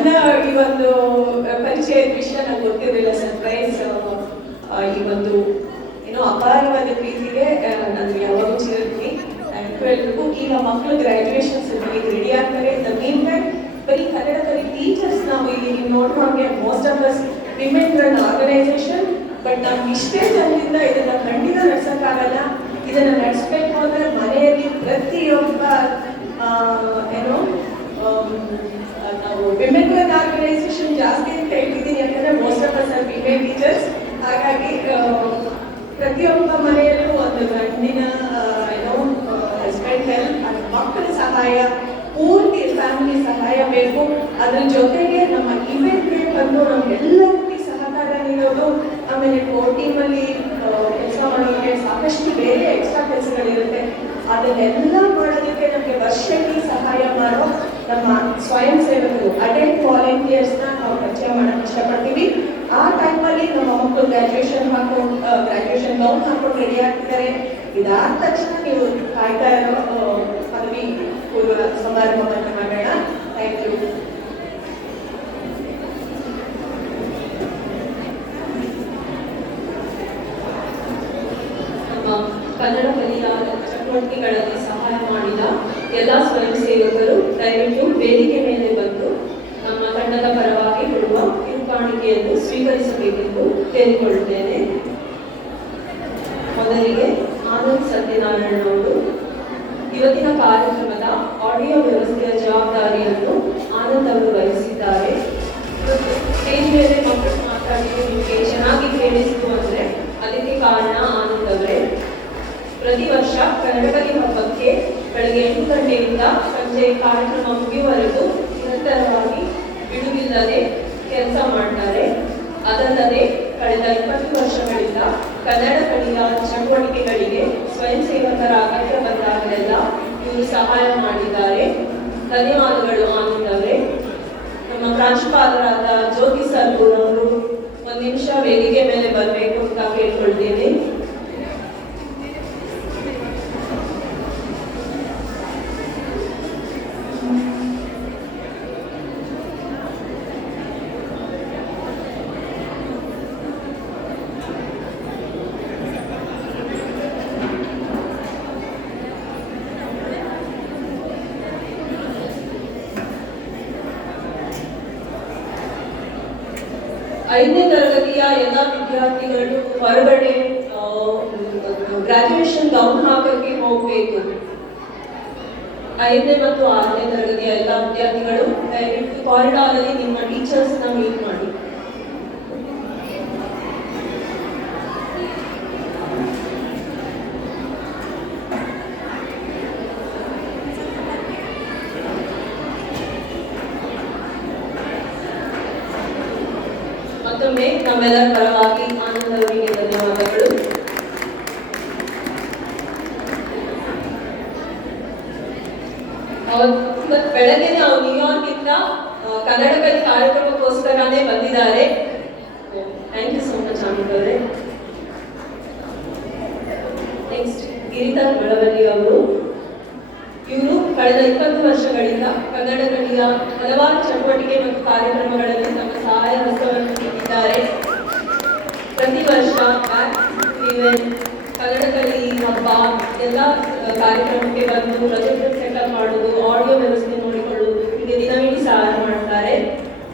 ಈ ಒಂದು ಪರಿಚಯದ ವಿಷಯ ನಂಗೆ ಗೊತ್ತಿರಲಿಲ್ಲ. ಸರ್ಪ್ರೈಸ್ ಈ ಒಂದು ಏನೋ ಅಪಾರವಾದ ಪ್ರೀತಿಗೆ ನಾನು ಯಾವಾಗೂ ಚಿರತೀನಿ. ಎಲ್ಲರಿಗೂ ಈಗ ಮಕ್ಕಳು ಗ್ರಾಜುಯೇಷನ್ಸ್ ಈಗ ರೆಡಿ ಆಗ್ತಾರೆ. ದ ಮೀನ್ ಟೈಮ್ ಬರೀ ಕನ್ನಡದಲ್ಲಿ ಟೀಚರ್ಸ್ ನಾವು ಇಲ್ಲಿ ನೋಡೋ ಹಾಗೆ most of us women run organisation. But ನಾವು ಇಷ್ಟೇ ಜನರಿಂದ ಇದನ್ನ ಖಂಡಿತ ನಡೆಸೋಕ್ಕಾಗಲ್ಲ. ಇದನ್ನ ನಡೆಸಬೇಕು ಅಂದ್ರೆ ಮನೆಯಲ್ಲಿ ಪ್ರತಿಯೊಬ್ಬ ಏನೋ ನಾವು ವಿಮೆನ್ ರನ್ ಆರ್ಗನೈಸೇಷನ್ ಜಾಸ್ತಿ ಅಂತ ಹೇಳ್ತಿದ್ದೀನಿ, ಯಾಕಂದ್ರೆ most of us R women teachers. ಹಾಗಾಗಿ ಪ್ರತಿಯೊಬ್ಬ ಮನೆಯಲ್ಲೂ ಒಂದು ಗಂಡಿನ ಏನೋ ಹಸ್ಬೆಂಡ್ ಹೆಲ್ಪ್, ಮಕ್ಕಳ ಸಹಾಯ, ಪೂರ್ತಿ ಫ್ಯಾಮಿಲಿ ಸಹಾಯ ಬೇಕು. ಅದ್ರ ಜೊತೆಗೆ ನಮ್ಮ ಇವೆಂಟ್ಗೆ ಬಂದು ನಮ್ಗೆಲ್ಲ ರೀತಿ ಸಹಕಾರ ನೀಡೋದು. ಆಮೇಲೆ ಟೀಮಲ್ಲಿ ಕೆಲಸ ಮಾಡೋರಿಗೆ ಸಾಕಷ್ಟು ಬೇರೆ ಎಕ್ಸ್ಟ್ರಾ ಕೆಲಸಗಳಿರುತ್ತೆ. ಅದನ್ನೆಲ್ಲ ಮಾಡೋದಕ್ಕೆ ನಮಗೆ ವರ್ಷಕ್ಕೆ ಸಹಾಯ ಮಾಡೋ ನಮ್ಮ ಸ್ವಯಂ ಸೇವಕರು, ಅಟೆಂಡ್ ವಾಲಂಟಿಯರ್ಸ್ನ ನಾವು ಪರಿಚಯ ಮಾಡೋಕ್ಕೆ ಇಷ್ಟಪಡ್ತೀವಿ. ಆ ಟೈಮಲ್ಲಿ ನಮ್ಮ ಮಕ್ಕಳು ಗ್ರಾಜುಯೇಷನ್ ಲೋನ್ ಹಾಕೊಂಡು ರೆಡಿ ಆಗ್ತಿದ್ದಾರೆ. ಇದಾದ ತಕ್ಷಣ ನೀವು ಕಾಯ್ತಾ ಇರೋ ಪದವಿ ಪೂರ್ವ ಸಮಾರಂಭವನ್ನು ಮಾಡೋಣ. Thank you. ಕನ್ನಡ ಕಲಿಯಾದ ಚಟುವಟಿಕೆಗಳಲ್ಲಿ ಸಹಾಯ ಮಾಡಿದ ಎಲ್ಲ ಸ್ವಯಂ ಸೇವಕರು ದಯವಿಟ್ಟು ವೇದಿಕೆ ಮೇಲೆ ಬಂದು ನಮ್ಮ ತಂಡದ ಪರವಾಗಿ ಕೊಡುವ ಕಿರುಕಾಣಿಕೆಯನ್ನು ಸ್ವೀಕರಿಸಬೇಕೆಂದು ಕೇಳಿಕೊಳ್ಳುತ್ತೇನೆ. ಮೊದಲಿಗೆ ಆನಂದ್ ಸತ್ಯನಾರಾಯಣ ಅವರು ಇವತ್ತಿನ ಕಾರ್ಯಕ್ರಮದ ಆಡಿಯೋ ವ್ಯವಸ್ಥೆಯ ಜವಾಬ್ದಾರಿಯನ್ನು ಆನಂದ್ ಅವರು ವಹಿಸಿದ್ದಾರೆ. ಸ್ಟೇಜ್ ಮೇಲೆ ಮಕ್ಕಳು ಮಾತಾಡಿದ್ದು ನಿಮಗೆ ಚೆನ್ನಾಗಿ ಕೇಳಿಸಿತು ಅಂದರೆ ಅದಕ್ಕೆ ಕಾರಣ ಆನಂದ್ ಅವರೇ. ಪ್ರತಿ ವರ್ಷ ಕನ್ನಡಕಲಿ ಹಬ್ಬಕ್ಕೆ ಬೆಳಗ್ಗೆ 8 ಗಂಟೆಯಿಂದ ಸಂಜೆ ಕಾರ್ಯಕ್ರಮ ಮುಗಿಯುವವರೆಗೂ ನಿರಂತರವಾಗಿ ಬಿಡುವಿಲ್ಲದೆ ಕೆಲಸ ಮಾಡ್ತಾರೆ. ಅದಲ್ಲದೆ ಕಳೆದ 20 ವರ್ಷಗಳಿಂದ ಕನ್ನಡ ಕಲಿಯ ಚಟುವಟಿಕೆಗಳಿಗೆ ಸ್ವಯಂ ಸೇವಕರ ಅಗತ್ಯ ಬಂದಾಗಲೆಲ್ಲ ಇವರು ಸಹಾಯ ಮಾಡಿದ್ದಾರೆ. ಧನ್ಯವಾದಗಳು ಆನಂದ್ ಅವರೇ. ನಮ್ಮ ಪ್ರಾಂಶುಪಾಲರಾದ ಜ್ಯೋತಿ ಸರ್ಗೂರ್ ಅವರು ಒಂದು ನಿಮಿಷ ವೇದಿಕೆ ಮೇಲೆ ಬರಬೇಕು ಅಂತ ಕೇಳ್ಕೊಳ್ತೀನಿ. ಐದನೇ ತರಗತಿಯ ಎಲ್ಲ ವಿದ್ಯಾರ್ಥಿಗಳು ಹೊರಗಡೆ ಗ್ರಾಜುಯೇಷನ್ ಗೌನ್ ಹಾಕಕ್ಕೆ ಹೋಗಬೇಕು. 5ನೇ ಮತ್ತು 6ನೇ ತರಗತಿಯ ಎಲ್ಲ ವಿದ್ಯಾರ್ಥಿಗಳು ದಯವಿಟ್ಟು ಕಾರಿಡಾರ್ ಅಲ್ಲಿ ನಿಮ್ಮ ಟೀಚರ್ಸ್ ನ ಮೀಟ್ ಮಾಡಿ. ಮತ್ತೊಮ್ಮೆ ನಮ್ಮೆಲ್ಲರ ಪರವಾಗಿ ಆನಂದ್ ಅವರಿಗೆ ಧನ್ಯವಾದಗಳು. ಇವತ್ತು ಬೆಳಗ್ಗೆ ನಾವು ನ್ಯೂಯಾರ್ಕ್ ಇಂದ ಕನ್ನಡ ಕಲಿ ಕಾರ್ಯಕ್ರಮಕ್ಕೋಸ್ಕರನೇ ಬಂದಿದ್ದಾರೆ. Thank you so much Anand ಅವರೇ. ನೆಕ್ಸ್ಟ್ ಗಿರಿಧರ್ ಬೆಳವಲ್ಲಿ ಅವರು. ಇವರು ಕಳೆದ 20 ವರ್ಷಗಳಿಂದ ಕನ್ನಡ ಕಲಿಯ ಹಲವಾರು ಚಟುವಟಿಕೆ ಮತ್ತು ಕಾರ್ಯಕ್ರಮಗಳಲ್ಲಿ ತಮ್ಮ ಸಹಾಯ ಹಸ್ತವನ್ನು ನೀಡಿದ್ದಾರೆ. ಪ್ರತಿ ವರ್ಷ ಕನ್ನಡ ಕಲಿ ಹಬ್ಬ ಎಲ್ಲ ಕಾರ್ಯಕ್ರಮಕ್ಕೆ ಬಂದು ಪ್ರೊಜೆಕ್ಟರ್ ಸೆಟಪ್ ಮಾಡುವುದು, ಆಡಿಯೋ ವ್ಯವಸ್ಥೆ ನೋಡಿಕೊಳ್ಳುವುದು, ಹೀಗೆ ದಿನವಿಡೀ ಸಹಾಯ ಮಾಡ್ತಾರೆ.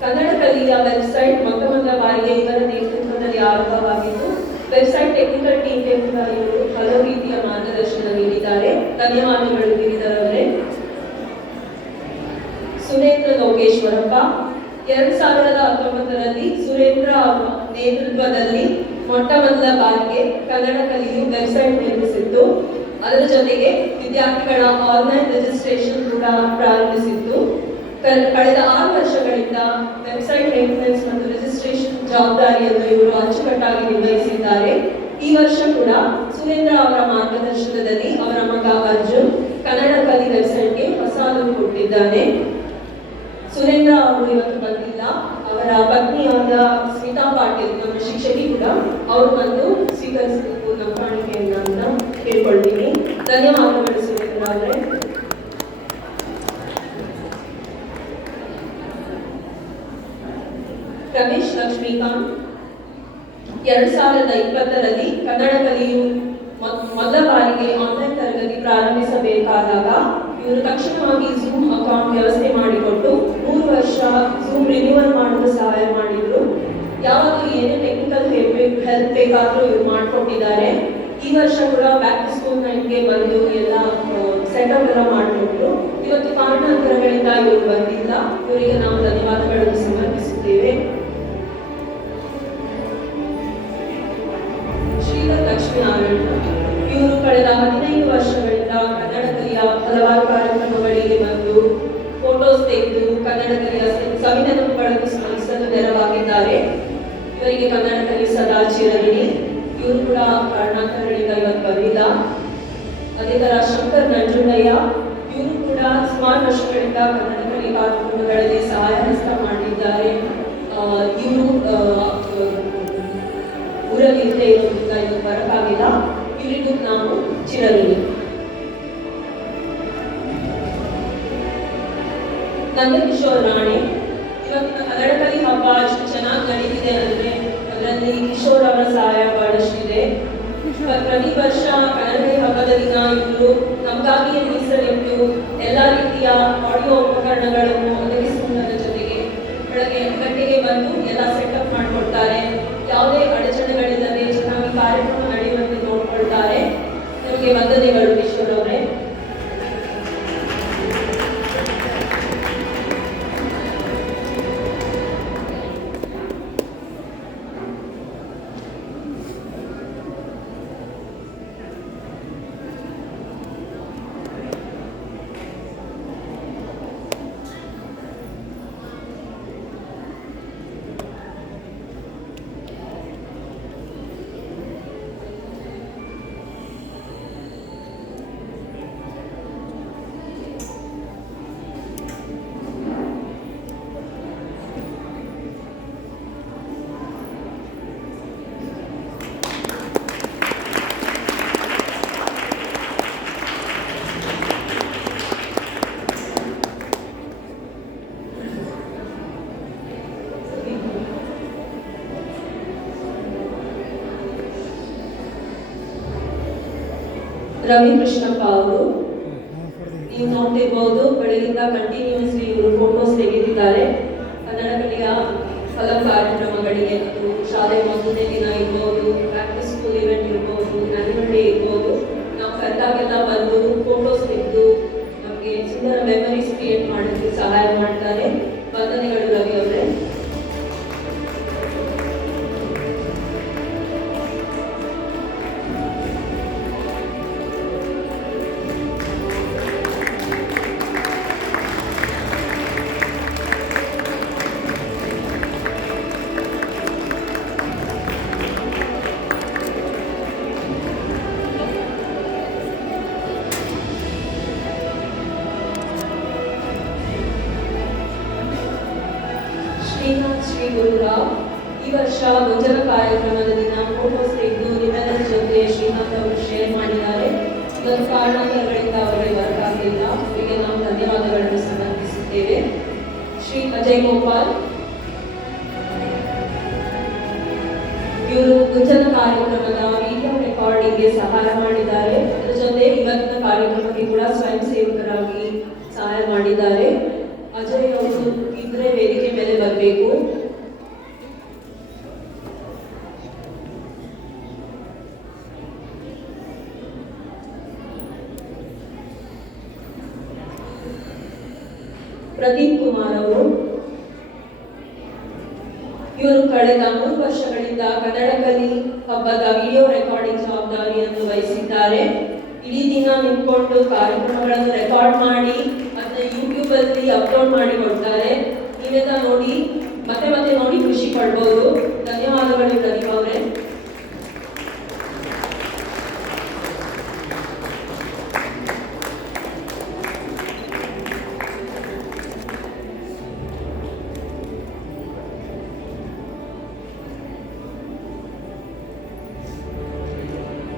ಕನ್ನಡ ಕಲಿಯ ವೆಬ್ಸೈಟ್ ಮೊದಲ ಬಾರಿಗೆ ಇವರ ನೇತೃತ್ವದಲ್ಲಿ ಆರಂಭವಾಗಿದ್ದು ವೆಬ್ಸೈಟ್ ಟೆಕ್ನಿಕಲ್ ಟೀಮ್ಗೆ ಇವರು ಹಲವು ರೀತಿಯ ಮಾರ್ಗದರ್ಶನ ನೀಡಿದ್ದಾರೆ. ಧನ್ಯವಾದಗಳು ಗಿರಿಧರ್ ಅವರೇ. ಸುರೇಂದ್ರ ಲೋಕೇಶ್ವರಪ್ಪ 2019ರಲ್ಲಿ ಸುರೇಂದ್ರ ಅವರ ನೇತೃತ್ವದಲ್ಲಿ ಮೊಟ್ಟ ಮೊದಲ ಬಾರಿಗೆ ಕನ್ನಡ ಕಲಿಯು ವೆಬ್ಸೈಟ್ ನಿರ್ಮಿಸಿದ್ದು, ಅದರ ಜೊತೆಗೆ ವಿದ್ಯಾರ್ಥಿಗಳ ಆನ್ಲೈನ್ ರಿಜಿಸ್ಟ್ರೇಷನ್ ಕೂಡ ಪ್ರಾರಂಭಿಸಿದ್ದು, ಕಳೆದ 6 ವರ್ಷಗಳಿಂದ ವೆಬ್ಸೈಟ್ ಮೇಂಟೆನೆನ್ಸ್ ಮತ್ತು ರಿಜಿಸ್ಟ್ರೇಷನ್ ಜವಾಬ್ದಾರಿಯನ್ನು ಇವರು ಅಚ್ಚುಕಟ್ಟಾಗಿ ನಿರ್ವಹಿಸಿದ್ದಾರೆ. ಈ ವರ್ಷ ಕೂಡ ಸುರೇಂದ್ರ ಅವರ ಮಾರ್ಗದರ್ಶನದಲ್ಲಿ ಅವರ ಮಗ ಅರ್ಜುನ್ ಕನ್ನಡ ಕಲಿ ವೆಬ್ಸೈಟ್ಗೆ ಹೊಸ ಲುಕ್ ಕೊಟ್ಟಿದ್ದಾನೆ. ಸುರೇಂದ್ರ ಅವರು ಇವತ್ತು ಬಂದಿಲ್ಲ. ಅವರ ಪತ್ನಿಯಾದ ಸ್ಮಿತಾ ಪಾಟೀಲ್ ನಮ್ಮ ಶಿಕ್ಷಕಿ ಕೂಡ ಅವರು ಬಂದು ಸ್ವೀಕರಿಸಬೇಕು ನಮ್ಮ ಕಾಣಿಕೆಯನ್ನು ಅಂತ ಕೇಳ್ಕೊಳ್ತೀನಿ. ಧನ್ಯವಾದಗಳು ಸುರೇಂದ್ರ ಅವರೇ. ರಮೇಶ್ ಲಕ್ಷ್ಮೀಕಾಂತ್ 2020ರಲ್ಲಿ ಕನ್ನಡ ಕಲಿಯು ಮೊದಲ ಬಾರಿಗೆ ಆನ್ಲೈನ್ ತರಗತಿ ಪ್ರಾರಂಭಿಸಬೇಕಾದಾಗ ಇವರು ತಕ್ಷಣವಾಗಿ ಝೂಮ್ ಅಕೌಂಟ್ ವ್ಯವಸ್ಥೆ ಮಾಡಿಕೊಟ್ಟು 3 ವರ್ಷ ಝೂಮ್ ರಿನ್ಯೂವಲ್ ಮಾಡಲು ಸಹಾಯ ಮಾಡಿದ್ರು. ಯಾವಾಗಲೂ ಏನೇ ಟೆಕ್ನಿಕಲ್ ಹೆಲ್ಪ್ ಬೇಕಾದರೂ ಇವರು ಮಾಡಿಕೊಟ್ಟಿದ್ದಾರೆ. ಈ ವರ್ಷ ಕೂಡ ಬ್ಯಾಕ್ ಟು ಸ್ಕೂಲ್ ನೈನ್ಗೆ ಬಂದು ಎಲ್ಲ ಸೆಟಪ್ ಎಲ್ಲ ಮಾಡಿಕೊಟ್ರು. ಇವತ್ತು ಕಾರಣಾಂತರಗಳಿಂದ ಇವರು ಬಂದಿಲ್ಲ. ಇವರಿಗೆ ನಾವು ಧನ್ಯವಾದಗಳನ್ನು ಸಮರ್ಪಿಸುತ್ತೇವೆ. ಲಕ್ಷ್ಮೀನಾರಾಯಣ ಇವರು ಕಳೆದ 15 ವರ್ಷಗಳಿಂದ ಕನ್ನಡ ಕಲಿಯ ಹಲವಾರು ಕಾರ್ಯಕ್ರಮಗಳಿಗೆ ಬಂದು ಫೋಟೋಸ್ ತೆಗೆದು ಕನ್ನಡ ಕಲಿಯ ಸಂವಿಧಾನಗಳನ್ನು ಸ್ಮರಿಸಲು ನೆರವಾಗಿದ್ದಾರೆ. ಇವರಿಗೆ ಕನ್ನಡ ಕಲಿ ಸದಾ ಚಿರಋಣಿ. ಇವರು ಕೂಡ ಕಾರಣಾಂತರಗಳಿಂದ ಇವತ್ತು ಬಂದಿಲ್ಲ. ಅದೇ ತರ ಶಂಕರ್ ನಂಜುಂಡಯ್ಯ ಇವರು ಕೂಡ ಸುಮಾರು ವರ್ಷಗಳಿಂದ ಕನ್ನಡ ಕಲಿ ಕಾರ್ಯಕ್ರಮಗಳಲ್ಲಿ ಸಹಾಯ ಹಸ್ತ ಮಾಡಿದ್ದಾರೆ. ಇವರು ಊರಲ್ಲಿ ಇಲ್ಲದೆ ಇರೋದ್ರಿಂದ ಇದು ಬರಕ್ಕಾಗಿಲ್ಲ. ಇವರಿಗೂ ನಾವು ಚಿರಋಣಿ. ನಂದಕಿಶೋರ್ ರಾಣೆ ಇವತ್ತಿನ ಕನ್ನಡ ಕಲಿ ಹಬ್ಬ ಅಷ್ಟು ಚೆನ್ನಾಗಿ ನಡೀತಿದೆ ಅಂದ್ರೆ ಅದರಲ್ಲಿ ಕಿಶೋರ್ ಅವರ ಸಹಾಯ ಬಹಳಷ್ಟಿದೆ. ಪ್ರತಿ ವರ್ಷ ಕನ್ನಡ ಕಲಿ ಹಬ್ಬದ ದಿನ ಇವರು ನಮಗಾಗಿಯೇ ಮೀಸಲಿಟ್ಟು ಎಲ್ಲ ರೀತಿಯ ಆಡಿಯೋ ಉಪಕರಣಗಳನ್ನು ಒದಗಿಸುವುದರ ಜೊತೆಗೆ ಬೆಳಗ್ಗೆ 8 ಗಂಟೆಗೆ ಬಂದು ಎಲ್ಲ ಸೆಟಪ್ ಮಾಡಿಕೊಡ್ತಾರೆ. ಯಾವುದೇ ಅಡಚಣೆಗಳಿಲ್ಲದೆ ಚೆನ್ನಾಗಿ ಕಾರ್ಯಕ್ರಮ ನಡೆಯುವಂತೆ ನೋಡ್ಕೊಳ್ತಾರೆ. ನಿಮಗೆ ವಂದನೆಗಳು ಕಿಶೋರ್ ಅವರೇ. ರವಿ ಕೃಷ್ಣಪ್ಪ ಅವರು ನೀವು ನೋಡ್ತಿರ್ಬೋದು, ಬೆಳಗಿಂದ ಕಂಟಿನ್ಯೂಸ್ಲಿ ಇವರು ಫೋಟೋಸ್ ತೆಗೆದಿದ್ದಾರೆ. ಕನ್ನಡ ಕಲಿಯ ಹಲವು ಕಾರ್ಯಕ್ರಮಗಳಿಗೆ ಅದು ಶಾಲೆ ಮೊದಲನೇ ದಿನ ಇರ್ಬೋದು, ಬ್ಯಾಕ್ ಟು ಸ್ಕೂಲ್ ಇವೆಂಟ್ ಇರ್ಬೋದು, ಆನ್ಯುವಲ್ ಡೇ ಇರ್ಬೋದು, ನಾವು ಕರೆದಾಗೆಲ್ಲ ಬಂದು ಫೋಟೋಸ್ ತೆಗೆದು ನಮಗೆ ಸುಂದರ ಮೆಮರೀಸ್ ಕ್ರಿಯೇಟ್ ಮಾಡೋದಕ್ಕೆ ಸಹಾಯ ಮಾಡ್ತಾರೆ. ವಂದನೆಗಳು ರವಿ ಅವರೇ. ಶ್ರೀ ಗುರುರಾವ್ ಈ ವರ್ಷ ಮುಂಜಾನೆ ಕಾರ್ಯಕ್ರಮದ ದಿನ ಫೋಟೋಸ್ ತೆಗೆದು ನಿಮ್ಮೆಲ್ಲರ ಜೊತೆ ಶ್ರೀನಾಥ್ ಅವರು ಶೇರ್ ಮಾಡಿದ್ದಾರೆ. ಇವತ್ತು ಕಾರಣಾಂತರಗಳಿಂದ ಅವರಿಗೆ ಬರಕಾಗಲಿಲ್ಲ. ಅವರಿಗೆ ನಾವು ಧನ್ಯವಾದಗಳನ್ನು ಸಮರ್ಪಿಸುತ್ತೇವೆ. ಶ್ರೀ ಅಜಯ್ ಗೋಪಾಲ್ ಇವರು ಮುಂಜಾನೆ ಕಾರ್ಯಕ್ರಮದ ವಿಡಿಯೋ ರೆಕಾರ್ಡಿಂಗ್ಗೆ ಸಹಾಯ ಮಾಡಿದ್ದಾರೆ. ಅದರ ಜೊತೆ ಇವತ್ತಿನ ಕಾರ್ಯಕ್ರಮಕ್ಕೆ ಕೂಡ ಸ್ವಯಂ ಸೇವಕರಾಗಿ ಸಹಾಯ ಮಾಡಿದ್ದಾರೆ. ಅಜಯ್ ಅವರು ಇದ್ರೆ ವೇದಿಕೆ ಮೇಲೆ ಬರಬೇಕು. ಪ್ರದೀಪ್ ಕುಮಾರ್ ಅವರು ಇವರು ಕಳೆದ 3 ವರ್ಷಗಳಿಂದ ಕನ್ನಡ ಕಲಿ ಹಬ್ಬದ ವಿಡಿಯೋ ರೆಕಾರ್ಡಿಂಗ್ ಜವಾಬ್ದಾರಿಯನ್ನು ವಹಿಸಿದ್ದಾರೆ. ಇಡೀ ದಿನ ನಿಂತ್ಕೊಂಡು ಕಾರ್ಯಕ್ರಮಗಳನ್ನು ರೆಕಾರ್ಡ್ ಮಾಡಿ ಅದನ್ನ ಯೂಟ್ಯೂಬ್ ಅಲ್ಲಿ ಅಪ್ಲೋಡ್ ಮಾಡಿ ಕೊಡ್ತಾರೆ. ನೀವೆಲ್ಲ ನೋಡಿ ಮತ್ತೆ ಮತ್ತೆ ನೋಡಿ ಖುಷಿ ಪಡ್ಬೋದು. ಧನ್ಯವಾದಗಳು ಪ್ರದೀಪ್ ಅವರೇ.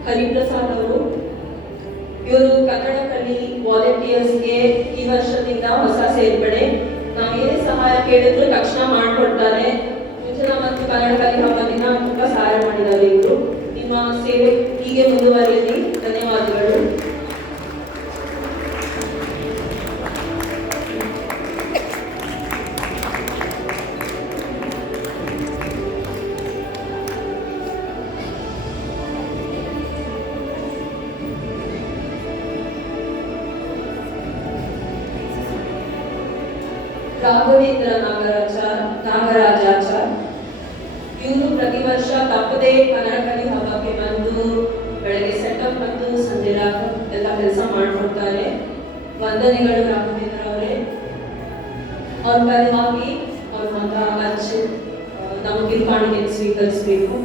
ಹರಿಪ್ರಸಾದ್ ಅವರು ಇವರು ಕನ್ನಡ ಕಲಿ ವಾಲಂಟಿಯರ್ಸ್ಗೆ ಈ ವರ್ಷದಿಂದ ಹೊಸ ಸೇರ್ಪಡೆ. ನಾವು ಏನೇ ಸಹಾಯ ಕೇಳಿದ್ರು ತಕ್ಷಣ ಮಾಡಿಕೊಡ್ತಾರೆ. ಸೃಜನಾ ಮತ್ತು ಕನ್ನಡ ಕಲಿ ಹಬ್ಬದಿಂದ ತುಂಬಾ ಸಹಾಯ ಮಾಡಿದ್ದಾರೆ ಇವರು. ನಿಮ್ಮ ಸೇವೆ ಹೀಗೆ ಮುಂದುವರಿಯಲಿ. ಧನ್ಯವಾದಗಳು. ರಾಘವೇಂದ್ರ ನಾಗರಾಜಾಚಾರ್ ಇವರು ಪ್ರತಿ ವರ್ಷ ತಪ್ಪದೇ ಕನ್ನಡ ಕಲಿ ಹಬ್ಬಕ್ಕೆ ಬಂದು ಬೆಳಗ್ಗೆ ಸೆಟಪ್ ಮತ್ತು ಸಂಜೆ ಎಲ್ಲ ಕೆಲಸ ಮಾಡಿಕೊಡ್ತಾರೆ. ವಂದನೆಗಳು ರಾಘವೇಂದ್ರ ಅವರೇ. ಅವ್ರ ಪರವಾಗಿ ಅವ್ರ ಮಗ ಅರ್ಜಿತ್ ನಮ್ಮ ಕಿರುಕಾಣಿಕೆಯನ್ನು ಸ್ವೀಕರಿಸಬೇಕು.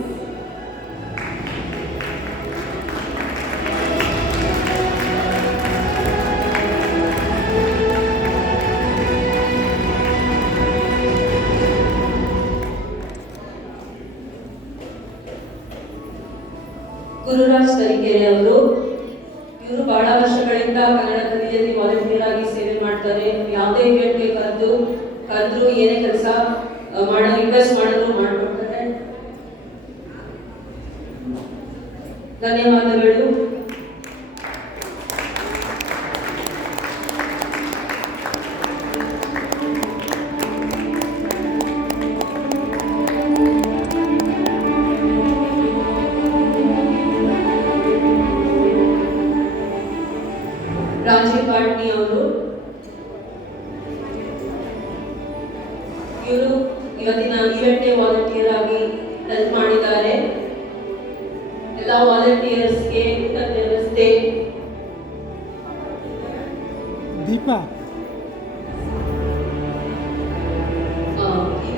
ಗುರುರಾಜ್ ತರೀಕೆರೆ ಅವರು ಇವರು ಬಹಳ ವರ್ಷಗಳಿಂದ ಕನ್ನಡ ಕಲಿಯಲ್ಲಿ ವಾಲಂಟಿಯರ್ ಆಗಿ ಸೇವೆ ಮಾಡ್ತಾರೆ. ಯಾವುದೇ ಇವೆಂಟ್ಗೆ ಕರೆದ್ರು ಏನೇ ಕೆಲಸ ರಿಕ್ವೆಸ್ಟ್ ಮಾಡಿದ್ರು ಮಾಡ್ಕೊಡ್ತಾರೆ. ಧನ್ಯವಾದಗಳು. ರಾಜೀವ್ ಪಾಟ್ನಿ ಅವರು ಇವರು ಇವತ್ತಿನ ಇವೆಂಟ್ಗೆ ವಾಲಂಟಿಯರ್ ಆಗಿ ಹೆಲ್ಪ್ ಮಾಡಿದ್ದಾರೆ. ಎಲ್ಲ ವಾಲಂಟಿಯರ್ಸ್ಗೆ ಊಟದ ವ್ಯವಸ್ಥೆ ದೀಪಾ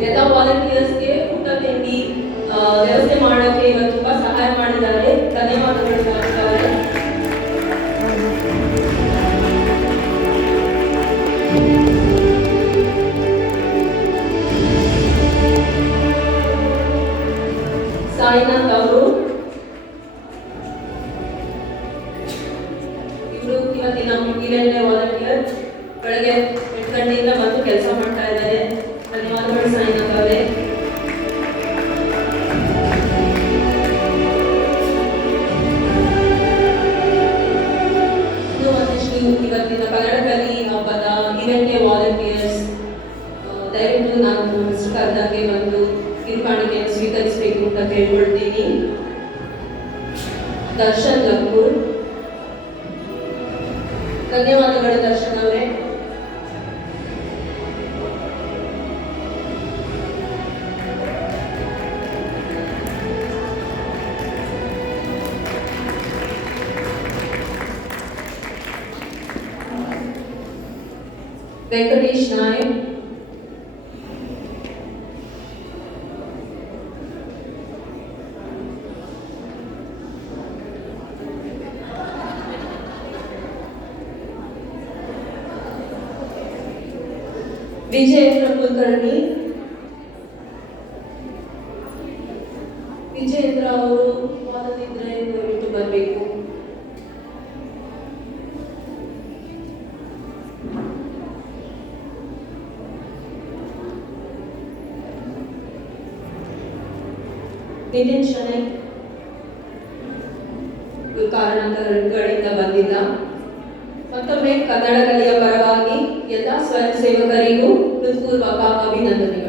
ಎಲ್ಲ ವಾಲಂಟಿಯರ್ಸ್ಗೆ ಊಟ ತಿಂಡಿ ವ್ಯವಸ್ಥೆ ಮಾಡೋಕ್ಕೆ ಇವತ್ತು ತುಂಬಾ ಸಹಾಯ ಮಾಡಿದ್ದಾರೆ. ಧನ್ಯವಾದಗಳು ರಾಜೀವ್. ಸಾಯಿನಾಥ್ ಅವರು ಇವರು ಇವತ್ತಿನ ಇವೆಂಟ್ ವಾಲಂಟಿಯರ್. ಬೆಳಗ್ಗೆ 8 ಗಂಟೆಯಿಂದ ಬಂದು ಕೆಲಸ ಮಾಡ್ತಾ ಇದ್ದಾರೆ. ಧನ್ಯವಾದಗಳು ಸಾಯಿನಾಥ್ ಅವರೇ. ಇನ್ನು ಒಂದಿಷ್ಟು ಇವತ್ತಿನ ಕನ್ನಡ ಕಲಿ ಹಬ್ಬದ ಇವೆಂಟ್ ವಾಲಂಟಿಯರ್ಸ್ ದಯವಿಟ್ಟು ನಾನು ಮಿಸ್ಟರ್ ಕರ್ನಾಗೆ ಬಂದು ಕಿರುಕಾಣಿಕೆಯನ್ನು ಸ್ವೀಕರಿಸಬೇಕು ಅಂತ ಕೇಳ್ಕೊಳ್ತೀನಿ. ದರ್ಶನ್ ಲಕ್ಕೂರ್. ಧನ್ಯವಾದಗಳು ದರ್ಶನ್ ಅವರೇ. ವೆಂಕಟೇಶ್ ನಾಯಕ್. ವಿಜಯೇಂದ್ರ ಕುಲಕರ್ಣಿ. ವಿಜಯೇಂದ್ರ ಅವರು ವಾದದಿದ್ರೆ ದಯವಿಟ್ಟು ಬರಬೇಕು. ನಿತಿನ್ ಶೆಣೈ ಕಾರಣಗಳಿಂದ ಬಂದಿಲ್ಲ. ಮತ್ತೊಮ್ಮೆ ಕನ್ನಡ ಕಲಿಯ ಪರವಾಗಿ ಎಲ್ಲ ಸ್ವಯಂ ಸೇವಕರಿಗೂ ಹೃತ್ಪೂರ್ವಕ ಅಭಿನಂದನೆ.